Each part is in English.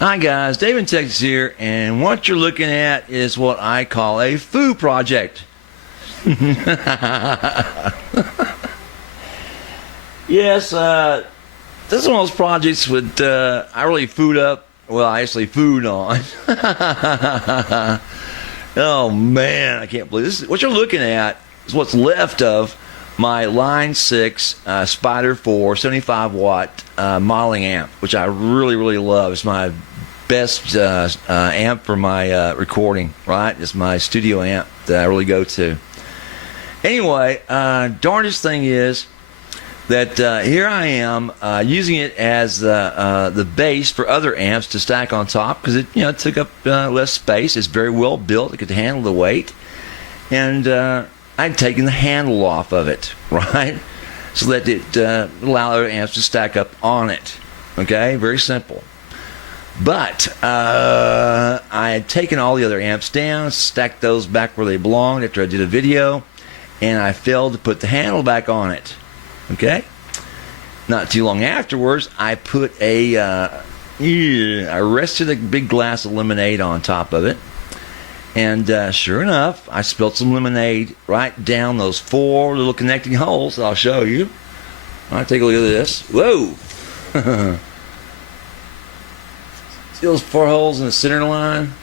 Hi guys, Dave in Texas here, and what you're looking at is what I call a foo project. Yes, this is one of those projects with I really food up. Well, I actually food on. Oh man, I can't believe this. What you're looking at is what's left of my Line 6 Spider 4 75 watt modeling amp, which I really love. It's my best amp for my recording, right? It's my studio amp that I really go to. Anyway, darndest thing is that here I am using it as the base for other amps to stack on top, because it took up less space. It's very well built. It could handle the weight, and I'd taken the handle off of it, right, so that it allow other amps to stack up on it. Okay, very simple. But I had taken all the other amps down, stacked those back where they belonged after I did a video, and I failed to put the handle back on it. Okay? Not too long afterwards, I put I rested a big glass of lemonade on top of it, and sure enough, I spilled some lemonade right down those 4 little connecting holes that I'll show you. All right, take a look at this. Whoa! See those 4 holes in the center line?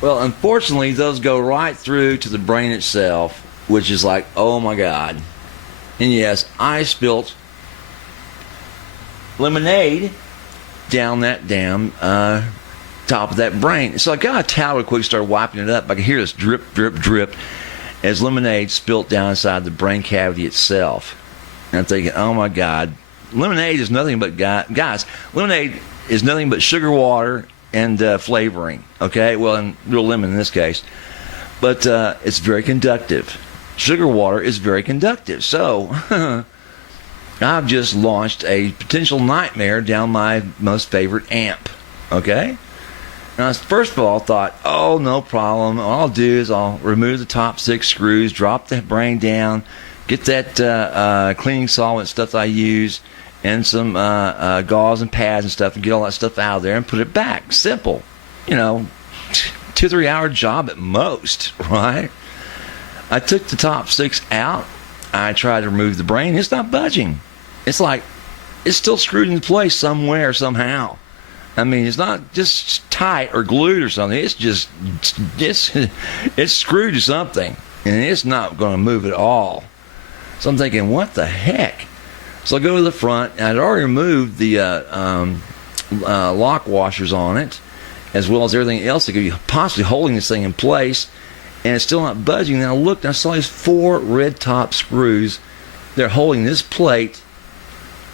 Well, unfortunately, those go right through to the brain itself, which is like, oh my God. And yes, I spilt lemonade down that damn top of that brain. So I got a towel real quick, started wiping it up. I could hear this drip, drip, drip as lemonade spilt down inside the brain cavity itself. And I'm thinking, oh my God, lemonade is nothing but, guys, lemonade is nothing but sugar water and flavoring. Okay, well, and real lemon in this case. But it's very conductive. Sugar water is very conductive. So I've just launched a potential nightmare down my most favorite amp. Okay? Now, first of all, I thought, oh, no problem. All I'll do is I'll remove the top 6 screws, drop the brain down, get that cleaning solvent stuff I use, and some gauze and pads and stuff, and get all that stuff out of there and put it back. Simple. 2-3 hour job at most, right? I took the top 6 out. I tried to remove the brain. It's not budging. It's like it's still screwed in place somewhere, somehow. I mean, it's not just tight or glued or something. It's just it's screwed to something, and it's not going to move at all. So I'm thinking, what the heck? So I go to the front, and I'd already removed the lock washers on it, as well as everything else that could be possibly holding this thing in place. And it's still not budging. Then I looked and I saw these 4 red top screws. They're holding this plate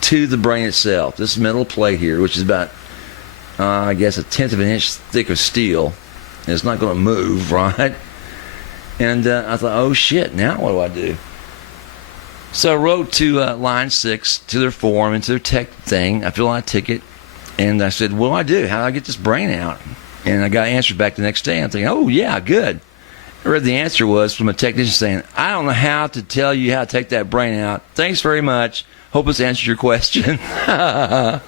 to the brain itself. This metal plate here, which is about, I guess, 1/10 of an inch thick of steel. And it's not going to move, right? And I thought, oh shit, now what do I do? So I wrote to Line 6, to their forum, and to their tech thing. I filled out a ticket. And I said, what do I do? How do I get this brain out? And I got answers back the next day. I'm thinking, oh yeah, good. I read the answer was from a technician saying, I don't know how to tell you how to take that brain out. Thanks very much. Hope it's answered your question. And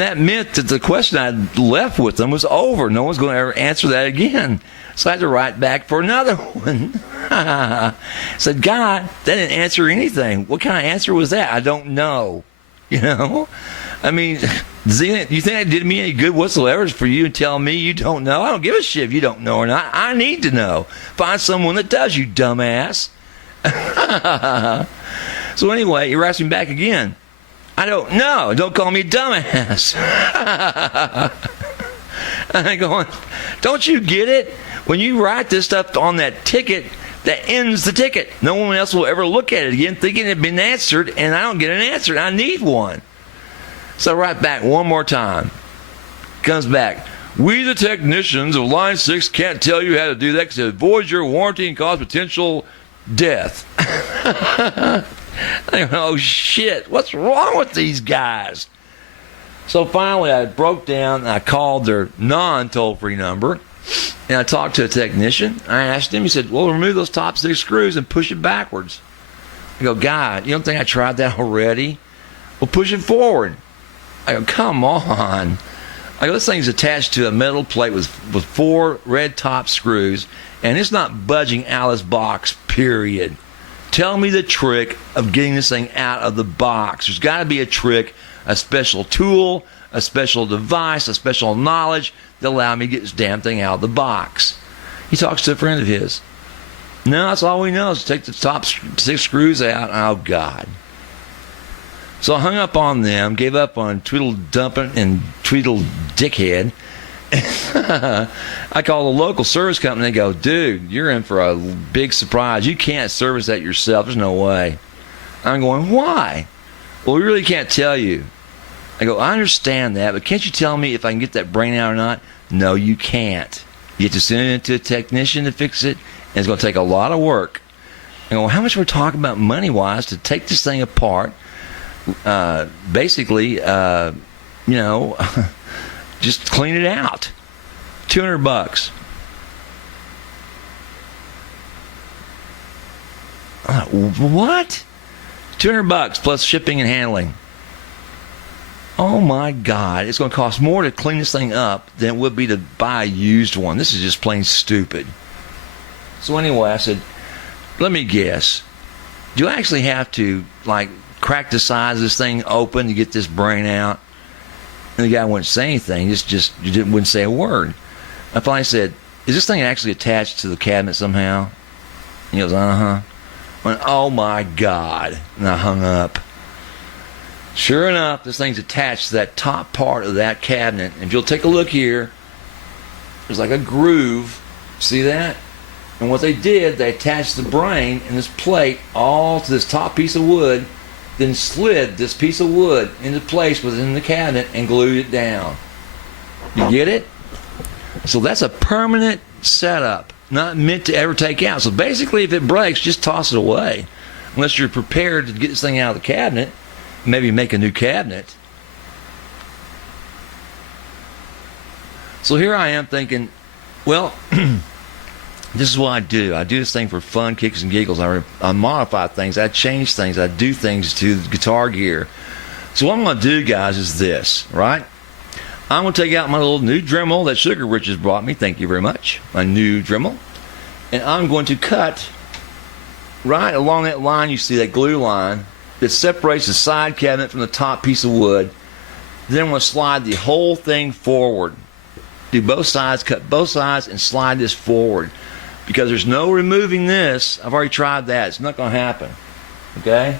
that meant that the question I left with them was over. No one's going to ever answer that again. So I had to write back for another one. I said, God, that didn't answer anything. What kind of answer was that? I don't know. I mean, do you think that did me any good whatsoever for you to tell me you don't know? I don't give a shit if you don't know or not. I need to know. Find someone that does, you dumbass. So anyway, he writes me back again. I don't know. Don't call me dumbass. I'm going, don't you get it? When you write this stuff on that ticket, that ends the ticket. No one else will ever look at it again thinking it had been answered, and I don't get an answer. I need one. So I write back one more time. Comes back. We, the technicians of Line 6, can't tell you how to do that because it avoids your warranty and cause potential death. I go, oh, shit. What's wrong with these guys? So finally, I broke down and I called their non-toll-free number. And I talked to a technician. I asked him. He said, well, remove those top 6 screws and push it backwards. I go, God, you don't think I tried that already? Well, push it forward. I go, come on. I go, this thing's attached to a metal plate with 4 red top screws, and it's not budging out of this box, period. Tell me the trick of getting this thing out of the box. There's got to be a trick, a special tool, a special device, a special knowledge that allow me to get this damn thing out of the box. He talks to a friend of his. No, that's all we know is to take the top 6 screws out. Oh, God. So I hung up on them, gave up on Tweedle Dumpin' and Tweedle Dickhead. I called the local service company. They go, dude, you're in for a big surprise. You can't service that yourself. There's no way. I'm going, why? Well, we really can't tell you. I go, I understand that, but can't you tell me if I can get that brain out or not? No, you can't. You have to send it to a technician to fix it, and it's going to take a lot of work. I go, well, how much we're talking about money-wise to take this thing apart? Basically, just clean it out. $200. What? $200 plus shipping and handling. Oh my God! It's going to cost more to clean this thing up than it would be to buy a used one. This is just plain stupid. So anyway, I said, let me guess. Do I actually have to crack the sides of this thing open to get this brain out? And the guy wouldn't say anything. Wouldn't say a word. I finally said, is this thing actually attached to the cabinet somehow? And he goes, uh-huh. I went, oh my God. And I hung up. Sure enough, this thing's attached to that top part of that cabinet. And if you'll take a look here, there's like a groove. See that? And what they did, they attached the brain and this plate all to this top piece of wood, then slid this piece of wood into place within the cabinet and glued it down. You get it? So that's a permanent setup, not meant to ever take out. So basically, if it breaks, just toss it away. Unless you're prepared to get this thing out of the cabinet, maybe make a new cabinet. So here I am thinking, well, this is what I do. I do this thing for fun, kicks and giggles. I modify things. I change things. I do things to the guitar gear. So what I'm going to do, guys, is this, right? I'm going to take out my little new Dremel that Sugar Rich has brought me. Thank you very much. My new Dremel. And I'm going to cut right along that line. You see that glue line that separates the side cabinet from the top piece of wood. Then I'm going to slide the whole thing forward. Do both sides, cut both sides, and slide this forward. Because there's no removing this. I've already tried that. It's not going to happen. Okay?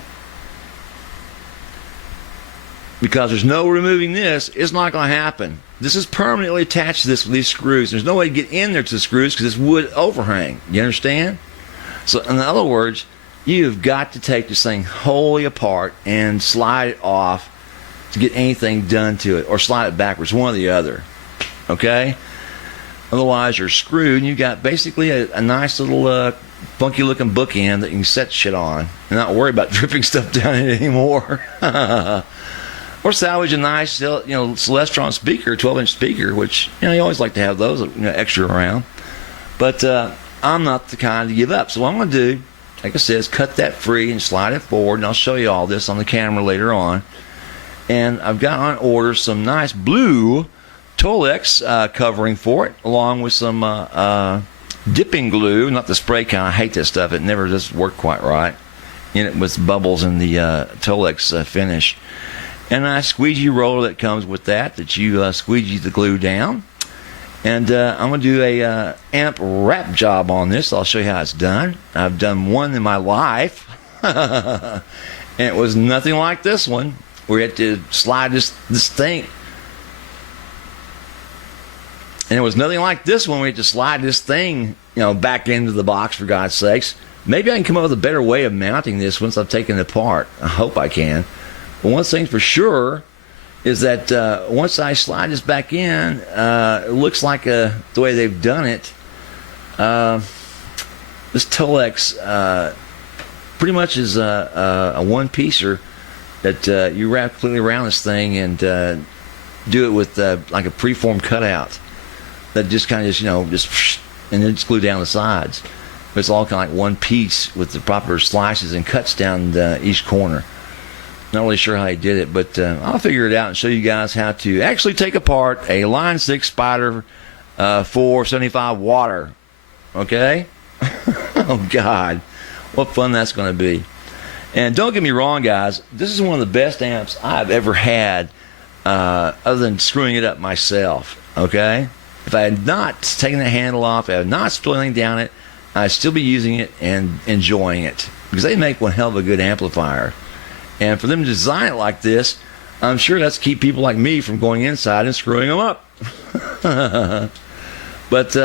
Because there's no removing this, it's not going to happen. This is permanently attached to this with these screws. There's no way to get in there to the screws because it's wood overhang. You understand? So in other words, you've got to take this thing wholly apart and slide it off to get anything done to it, or slide it backwards, one or the other. Okay? Otherwise, you're screwed, and you've got basically a nice little funky looking bookend that you can set shit on and not worry about dripping stuff down in it anymore. Or salvage a nice, Celestron speaker, 12-inch speaker, which, you always like to have those, extra around. But I'm not the kind to give up. So what I'm going to do, like I said, is cut that free and slide it forward, and I'll show you all this on the camera later on. And I've got on order some nice blue Tolex covering for it, along with some dipping glue, not the spray kind. I hate that stuff. It never does work quite right. In it with bubbles in the Tolex finish. And a squeegee roller that comes with that you squeegee the glue down. And I'm going to do a amp wrap job on this. I'll show you how it's done. I've done one in my life. And it was nothing like this one. We had to slide this thing. And it was nothing like this one. We had to slide this thing, back into the box, for God's sakes. Maybe I can come up with a better way of mounting this once I've taken it apart. I hope I can. But one thing for sure is that once I slide this back in, it looks like the way they've done it. This Tolex pretty much is a one-piecer that you wrap completely around this thing and do it with like a preformed cutout that just kind of just and then just glue down the sides. But it's all kind of like one piece with the proper slices and cuts down each corner. Not really sure how he did it, but I'll figure it out and show you guys how to actually take apart a Line 6 Spider 475 water. Okay? Oh, God. What fun that's going to be. And don't get me wrong, guys. This is one of the best amps I've ever had other than screwing it up myself. Okay? If I had not taken the handle off, if I had not spilled anything down it, I'd still be using it and enjoying it. Because they make one hell of a good amplifier. And for them to design it like this, I'm sure that's to keep people like me from going inside and screwing them up. But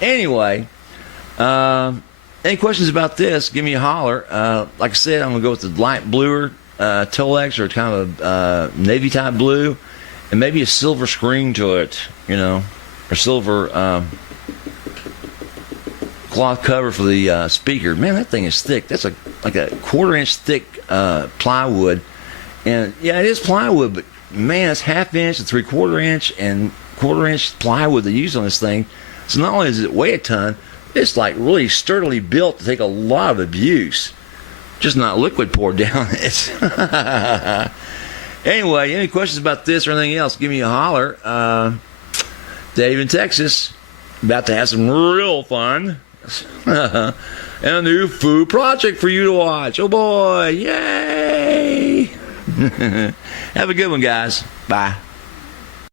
anyway, any questions about this, give me a holler. Like I said, I'm going to go with the light bluer Tolex, or kind of a navy type blue, and maybe a silver screen to it, you know, or silver cloth cover for the speaker. Man, that thing is thick. That's like a 1/4 inch thick plywood. And yeah, it is plywood, but man, it's 1/2 inch and 3/4 inch and 1/4 inch plywood they use on this thing. So not only does it weigh a ton, it's like really sturdily built to take a lot of abuse. Just not liquid poured down it. Anyway, any questions about this or anything else, give me a holler. Dave in Texas, about to have some real fun. And a new food project for you to watch. Oh boy, yay! Have a good one, guys. Bye.